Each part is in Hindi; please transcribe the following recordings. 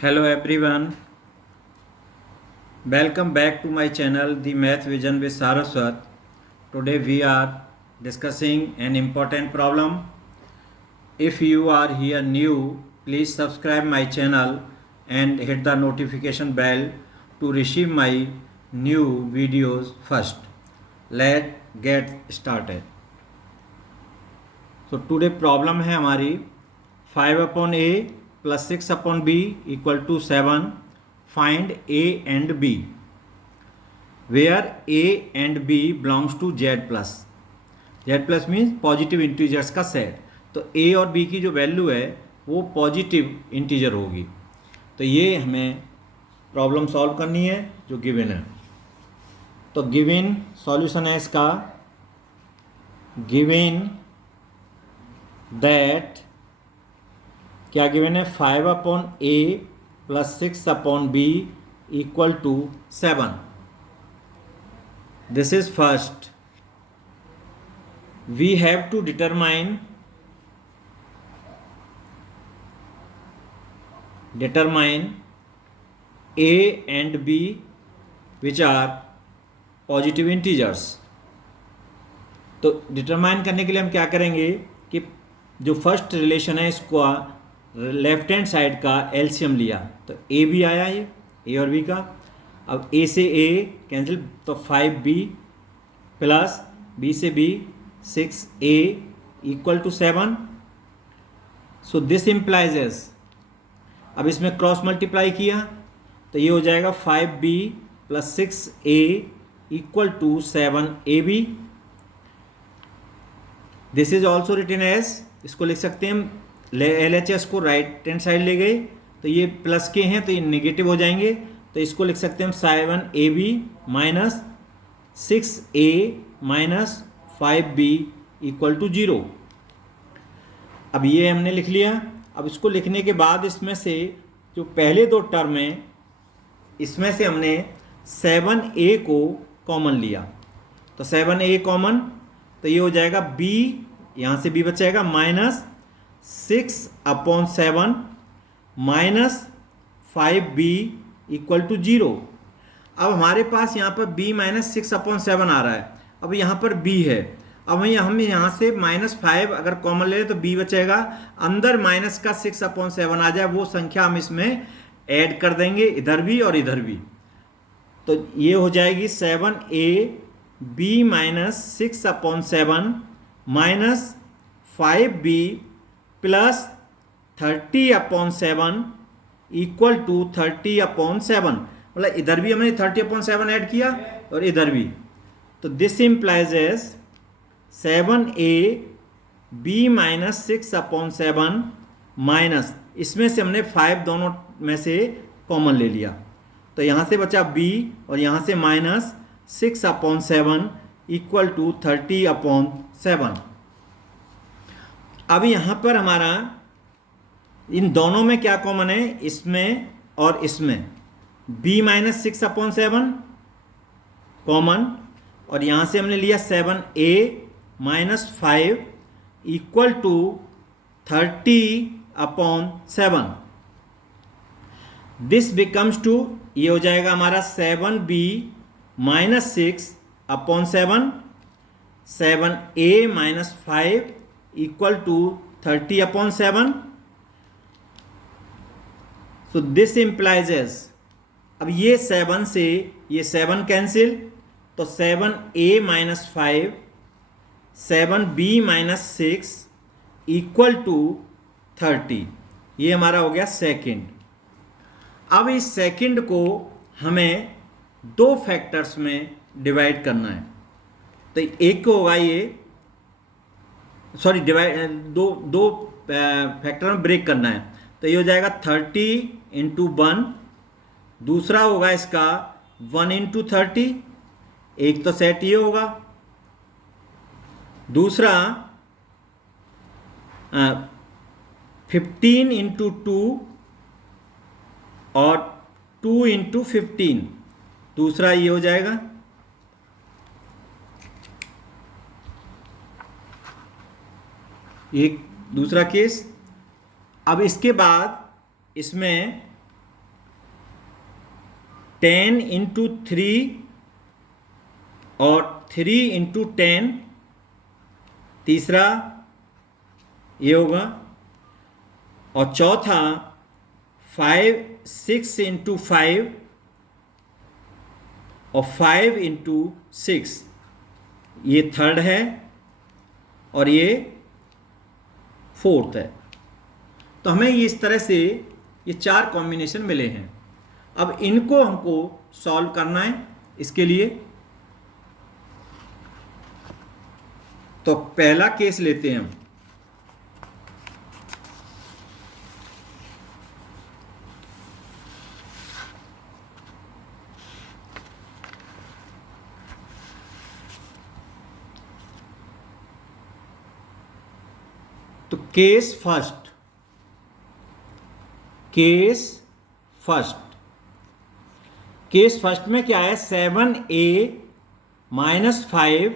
Hello everyone, welcome back to my channel The Math Vision with Saraswat. Today we are discussing an important problem. If you are here new, please subscribe my channel and hit the notification bell to receive my new videos first. Let's get started. So today problem है हमारी 5/a plus 6/b equal to 7. Find a and b where a and b belongs to z plus. z plus means positive integers का सेट. तो a और b की जो वैल्यू है वो पॉजिटिव इंटीजर होगी. तो ये हमें प्रॉब्लम सॉल्व करनी है जो गिवन है. तो गिवन सॉल्यूशन है इसका, गिवन दैट क्या गिवन है 5/a plus 6/b equal to 7. This is first. We have to determine a and b which are positive integers. तो डिटरमाइन करने के लिए हम क्या करेंगे कि जो फर्स्ट रिलेशन है इसको लेफ्ट हैंड साइड का एलसीएम लिया तो ए भी आया, ये ए और बी का. अब ए से ए कैंसिल तो 5b प्लस बी से b 6a equal to 7. So this implies as. अब इसमें क्रॉस मल्टीप्लाई किया तो ये हो जाएगा 5b plus 6a equal to 7ab. This is also written as, इसको लिख सकते हैं हम LHS को राइट हैंड साइड ले गए तो ये प्लस के हैं तो ये नेगेटिव हो जाएंगे. तो इसको लिख सकते हैं हम 7ab minus 6a minus 5b equal to 0. अब ये हमने लिख लिया. अब इसको लिखने के बाद इसमें से जो पहले दो टर्म हैं इसमें से हमने 7a को कॉमन लिया तो 7a कॉमन तो ये हो जाएगा b, यहाँ से b बचेगा minus 6/7 minus 5b equal to 0. अब हमारे पास यहाँ पर b माइनस 6/7 आ रहा है. अब यहाँ पर b है. अब हम यहाँ से -5 अगर कॉमन ले तो b बचेगा, अंदर माइनस का 6/7 आ जाए वो संख्या हम इसमें ऐड कर देंगे इधर भी और इधर भी. तो ये हो जाएगी 7ab minus 6/7 minus 5b plus 30/7 equal to 30/7. मतलब इधर भी हमने 30/7 ऐड किया और इधर भी. तो this implies as 7ab minus 6/7 minus इसमें से हमने 5 दोनों में से कॉमन ले लिया तो यहाँ से बचा b और यहाँ से माइनस 6/7 इक्वल टू 30/7. अब यहाँ पर हमारा इन दोनों में क्या कॉमन है, इसमें और इसमें b माइनस 6/7 कॉमन और यहाँ से हमने लिया 7a minus 5 equal to 30/7. This becomes to, ये हो जाएगा हमारा 7b minus 6/7 7a minus 5 equal to 30/7. So this implies as, अब ये 7 से ये 7 कैंसिल तो 7a minus 5 7b minus 6 equal to 30. ये हमारा हो गया सेकंड. अब इस सेकंड को हमें दो फैक्टर्स में डिवाइड करना है. तो एक को होगा ये डिवाइड दो फैक्टर में ब्रेक करना है तो ये हो जाएगा 30 इंटू 1. दूसरा होगा इसका 1 इंटू 30. एक तो सेट ये होगा. दूसरा 15 इंटू 2 और 2 इंटू 15. दूसरा ये हो जाएगा. एक दूसरा केस. अब इसके बाद इसमें 10 इंटू 3 और 3 इंटू 10, तीसरा ये होगा, और चौथा 6 इंटू 5 और 5 इंटू 6, ये थर्ड है और ये फोर्थ है। तो हमें ये इस तरह से ये 4 कॉम्बिनेशन मिले हैं। अब इनको हमको सॉल्व करना है। इसके लिए तो पहला केस लेते हैं हम। तो केस फर्स्ट, केस फर्स्ट में क्या है, 7a minus 5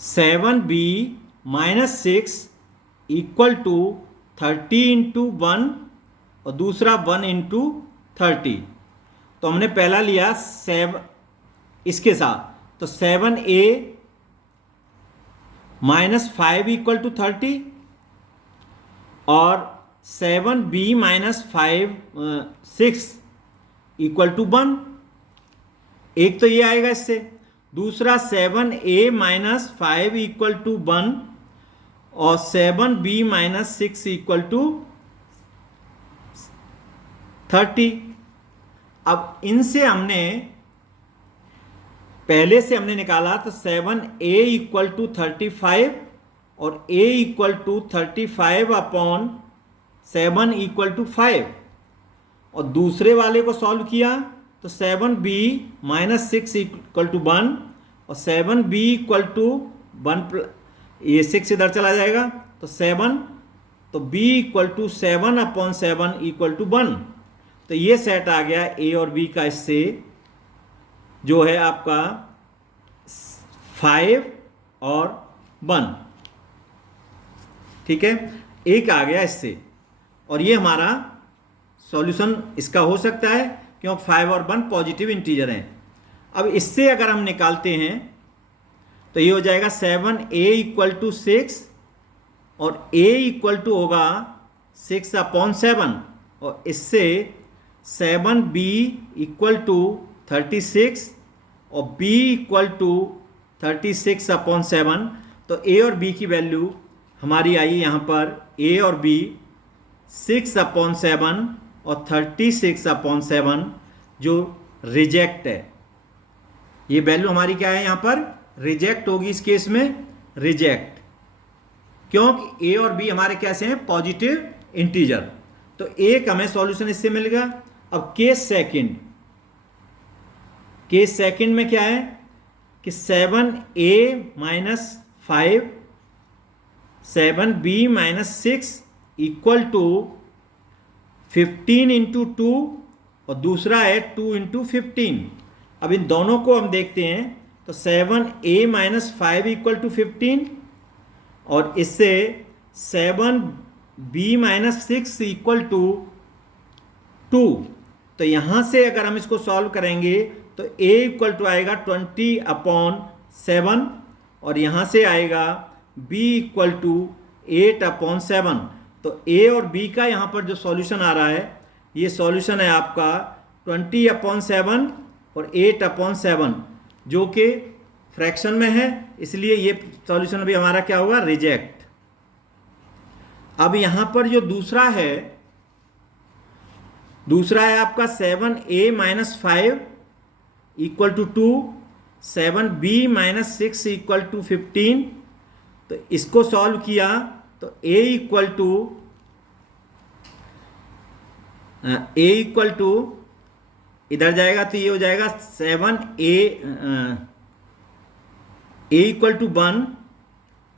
7b minus 6 equal to 30 into 1 और दूसरा 1 इंटू 30। तो हमने पहला लिया 7 इसके साथ, तो 7a माइनस 5 इक्वल टू 30 और 7b माइनस 6 इक्वल टू 1। एक तो ये आएगा इससे, दूसरा 7a माइनस 5 इक्वल टू 1 और 7b माइनस 6 इक्वल टू 30। अब इनसे हमने पहले से हमने निकाला तो 7a इक्वल टू 35 और a equal to 35 upon 7 equal to 5, और दूसरे वाले को सॉल्व किया तो 7b माइनस 6 इक्वल टू 1 और 7b इक्वल टू 1, ये 6 इधर चला जाएगा तो 7, तो b equal to 7 upon 7 equal to 1। तो ये सेट आ गया a और b का, इससे जो है आपका 5 और 1, ठीक है, एक आ गया इससे। और ये हमारा सॉल्यूशन इसका हो सकता है क्योंकि 5 और 1 पॉजिटिव इंटीजर हैं। अब इससे अगर हम निकालते हैं तो ये हो जाएगा 7a इक्वल टू 6 और a इक्वल टू होगा 6 अपॉन 7, और इससे 7b इक्वल टू 36 और b इक्वल टू 36 अपॉन 7। तो a और b की वैल्यू हमारी आई यहाँ पर, a और b 6 अपॉन 7 और 36 अपॉन 7 जो रिजेक्ट है। ये वैल्यू हमारी क्या है यहाँ पर, रिजेक्ट होगी इस केस में, रिजेक्ट, क्योंकि a और b हमारे कैसे हैं, पॉजिटिव इंटीजर। तो एक हमें सॉल्यूशन इससे मिल गया। अब केस सेकंड में क्या है कि 7a minus 5 7b minus 6 equal to 15 into 2 और दूसरा है 2 इंटू 15। अब इन दोनों को हम देखते हैं तो 7a माइनस 5 इक्वल टू 15 और इससे 7b माइनस 6 इक्वल टू 2। तो यहाँ से अगर हम इसको सॉल्व करेंगे तो a इक्वल टू आएगा 20 अपॉन 7 और यहाँ से आएगा b इक्वल टू 8 अपॉन 7। तो a और b का यहाँ पर जो सॉल्यूशन आ रहा है, ये सॉल्यूशन है आपका 20 अपॉन 7 और 8 अपॉन 7, जो कि फ्रैक्शन में है, इसलिए ये सॉल्यूशन भी हमारा क्या होगा, रिजेक्ट। अब यहाँ पर जो दूसरा है आपका 7a minus 5 equal to 2, 7b minus 6 equal to 15। तो इसको सॉल्व किया तो a इक्वल टू इधर जाएगा तो ये हो जाएगा 7a इक्वल टू 1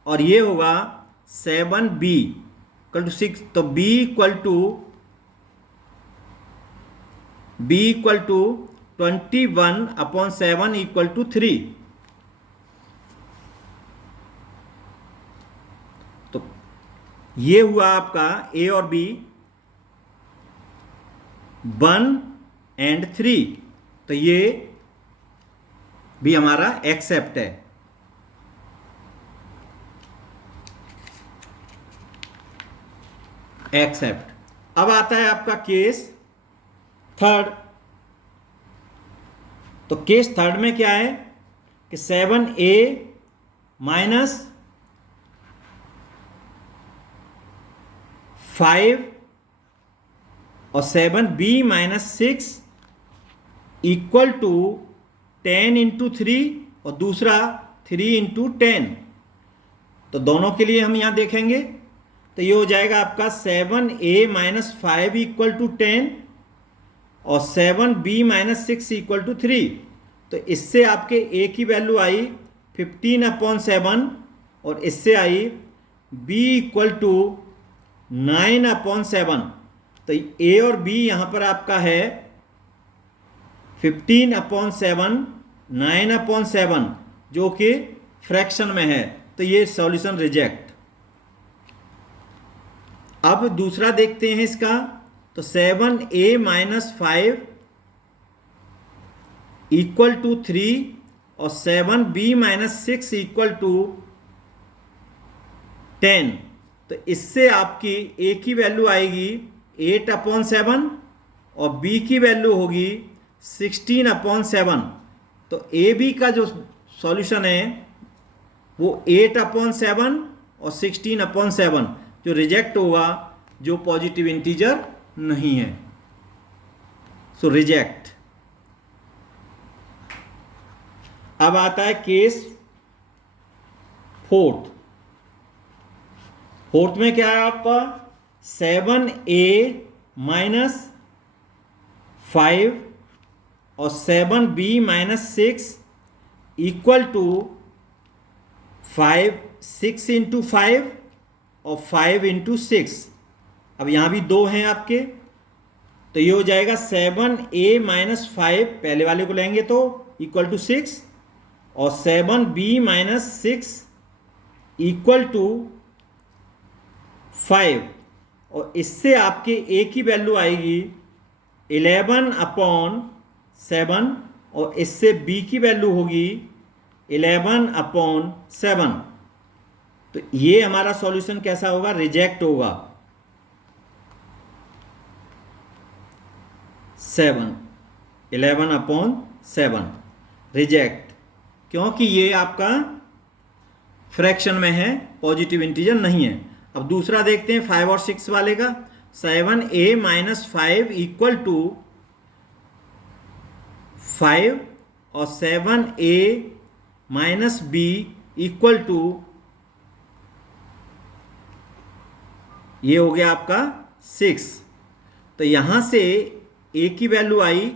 और ये होगा 7b इक्वल टू 6। तो b equal to 21 upon 7 equal to 3। तो ये हुआ आपका a और b 1 एंड 3, तो ये भी हमारा एक्सेप्ट है। एक्सेप्ट। अब आता है आपका केस थर्ड। तो केस थर्ड में क्या है कि 7a माइनस 5 और 7b minus 6 equal to 10 into 3 और दूसरा 3 इंटू 10। तो दोनों के लिए हम यहाँ देखेंगे तो ये हो जाएगा आपका 7a माइनस 5 इक्वल टू 10 और 7b माइनस 6 इक्वल टू 3। तो इससे आपके a की वैल्यू आई 15/7 और इससे आई b इक्वल टू 9/7। तो a और b यहाँ पर आपका है 15/7, 9/7 जो कि फ्रैक्शन में है, तो ये सॉल्यूशन रिजेक्ट। अब दूसरा देखते हैं इसका। तो 7a माइनस 5 इक्वल टू 3 और 7b माइनस 6 इक्वल टू 10। तो इससे आपकी a की वैल्यू आएगी 8/7 और b की वैल्यू होगी 16/7। तो ए बी का जो सॉल्यूशन है वो 8/7 और 16/7 जो रिजेक्ट होगा, जो पॉजिटिव इंटीजर नहीं है, सो रिजेक्ट। अब आता है केस फोर्थ। फोर्थ में क्या है आपका 7a माइनस 5 और 7b minus 6 equal to 6 into 5 और 5 इंटू 6। अब यहाँ भी दो हैं आपके, तो ये हो जाएगा 7a माइनस 5 पहले वाले को लेंगे तो इक्वल टू 6 और 7b माइनस 6 इक्वल टू 5। और इससे आपके a की वैल्यू आएगी 11/7 और इससे b की वैल्यू होगी 11/7। तो ये हमारा सॉल्यूशन कैसा होगा, रिजेक्ट होगा। 11/7 रिजेक्ट, क्योंकि ये आपका फ्रैक्शन में है, पॉजिटिव इंटीजर नहीं है। अब दूसरा देखते हैं 5 और 6 वाले का। 7a माइनस 5 इक्वल टू 5 और 7a minus b equal to, ये हो गया आपका 6। तो यहां से a की वैल्यू आई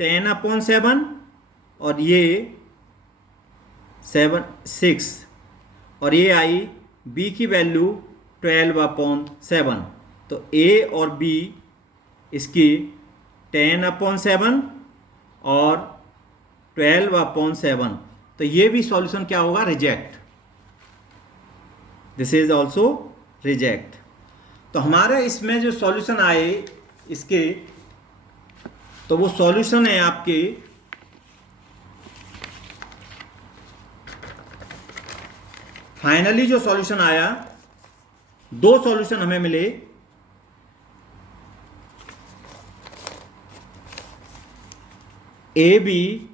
10/7 और ये 6 और ये आई b की वैल्यू 12/7। तो a और b इसकी 10/7 और 12/7। तो ये भी सॉल्यूशन क्या होगा, reject. This is also reject. तो हमारा इसमें जो सॉल्यूशन आए इसके, तो वो सॉल्यूशन है आपके फाइनली जो सॉल्यूशन आया, दो सॉल्यूशन हमें मिले। ए बी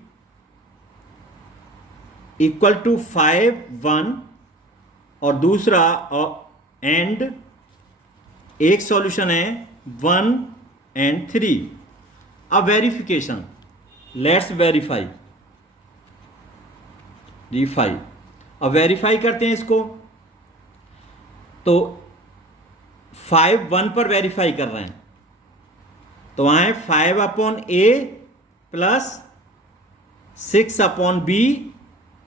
इक्वल टू 5, 1 और दूसरा एंड एक सॉल्यूशन है 1 and 3। अब वेरिफिकेशन, लेट्स वेरीफाई। अब वेरीफाई करते हैं इसको। तो 5 1 पर वेरीफाई कर रहे हैं, तो वहां है 5/a plus 6/b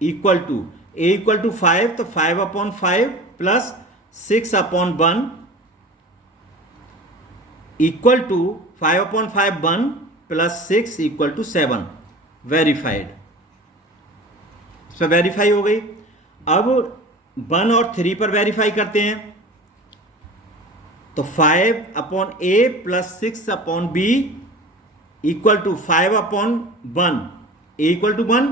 equal to a equal to 5, तो 5/5 plus 6/1 equal to 5/5 1 plus 6 equal to 7। Verified, इसमें वेरीफाई हो गई। अब 1 और 3 पर वेरीफाई करते हैं। तो 5/a plus 6/b equal to 5/1, a equal to 1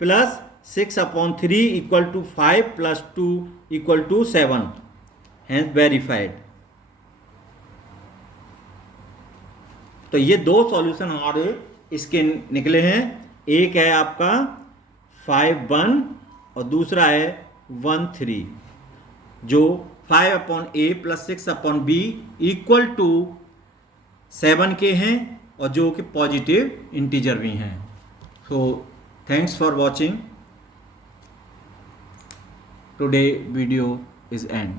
plus 6/3 equal to 5 plus 2 equal to 7, hence verified. तो ये दो सॉल्यूशन हमारे इसके निकले हैं। एक है आपका 5/1 और दूसरा है 1/3, जो 5/a plus 6/b equal to 7 के हैं और जो कि पॉजिटिव इंटीजर भी हैं। So thanks for watching. Today video is and.